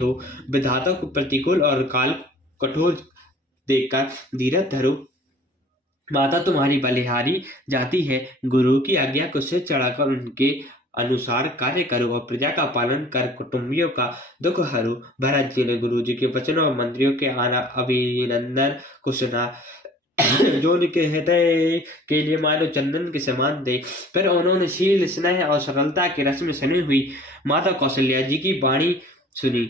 तो विधाता को प्रतिकूल और काल को कठोर देखकर धीरज धरो। माता तुम्हारी बलिहारी जाती है, गुरु की आज्ञा को सिर चढ़ाकर उनके अनुसार कार्य करो और प्रजा का पालन कर कुटुंबियों का दुख हरो। भरत जी ने गुरु जी के वचनों और मंत्रियों के आना अभिनंदन को सुना जो उनके हृदय के लिए मानो चंदन के समान थे। फिर उन्होंने शील, स्नेह और सरलता के रस में सनी हुई माता कौशल्या जी की वाणी सुनी।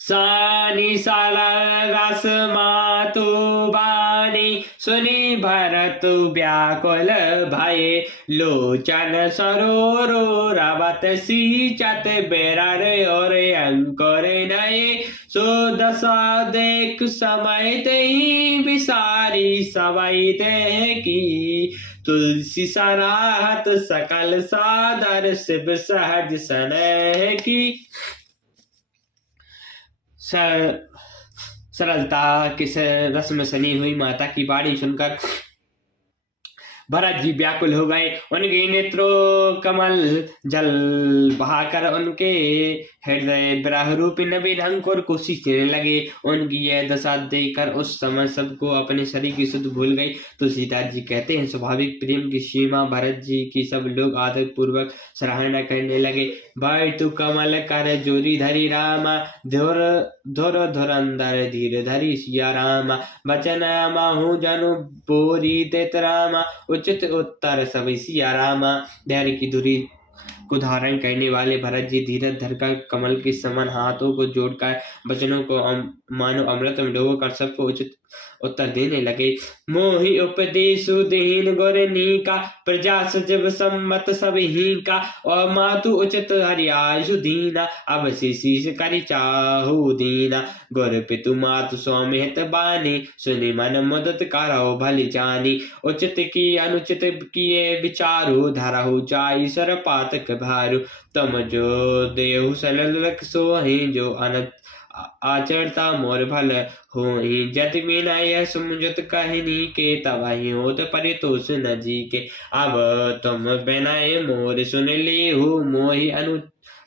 सानी साला रस मातु बानी सुनी भरत व्याकुल भये लोचन सरोरो रवत सींचत बेरर और अंकुर नये सो दशा देख समय तेहि विसारी सवै ते की तुलसी सराहत सकल सादर शिव सहज सनह की। सरलता के रस में सनी हुई माता की वाणी सुनकर भरत जी व्याकुल हो गए। उनके नेत्रों कमल जल बहाकर उनके हृदय विरह रूपी नवीन अंकुर को सींचने लगे। उनकी यह दशा देखकर उस समय सबको अपने शरीर की सुध भूल गई। तुलसीदास जी कहते हैं, स्वाभाविक प्रेम की सीमा भरत जी की सब लोग आदर पूर्वक सराहना करने लगे। भाई तू कमल कर जोरी धरी रामा धुर धुर धुरंधर धीर धरी सिया रामा वचन माहू जनु बोरी देत रामा उचित उत्तर सभी सिया रामा। धैर्य की धुरी को धारण करने वाले भरत जी धीरज धरकर कमल के समान हाथों को जोड़कर वचनों को मानो अमृत में डुबोकर सबको उचित उत्तर देने लगे। मोहि उपदेशु दीन गुर नीका प्रजा सचिव सम्मत सब ही का और मातु उचित हरियायु दीना अब शीश करि चाहु दीना गुर पितु मातु सौमित बानी सुनि मन मुदत करौ भली जानी उचित की अनुचित किए विचारु धरहु जाई सर पातक भारु तम जो देहु सललक सोहि जो अनत आचरता मोर भल होहि जति विनय समुझत कहनी के तवाहि होत परितोष न जी के अब तुम विनय मोर सुन लेहु मोहि अनु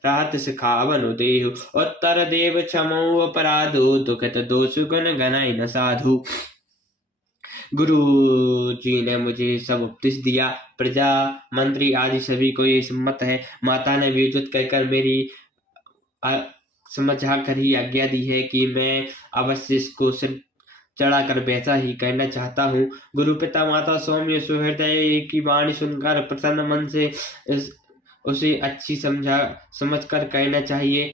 रात सिखावनु देहु उत्तर देव क्षमो अपराधो दुखत दोष गुण गनाई न साधु। गुरु जी ने मुझे सब उपदेश दिया। प्रजा मंत्री आदि सभी को ये सम्मत है। माता ने भी उचित कहकर मेरी समझा कर ही आज्ञा दी है कि मैं अवश्य इसको सिर चढ़ाकर वैसा ही करना चाहता हूँ। गुरु पिता माता सौम्य सुहृदय की वाणी सुनकर प्रसन्न मन से उसे अच्छी समझ कर कहना चाहिए।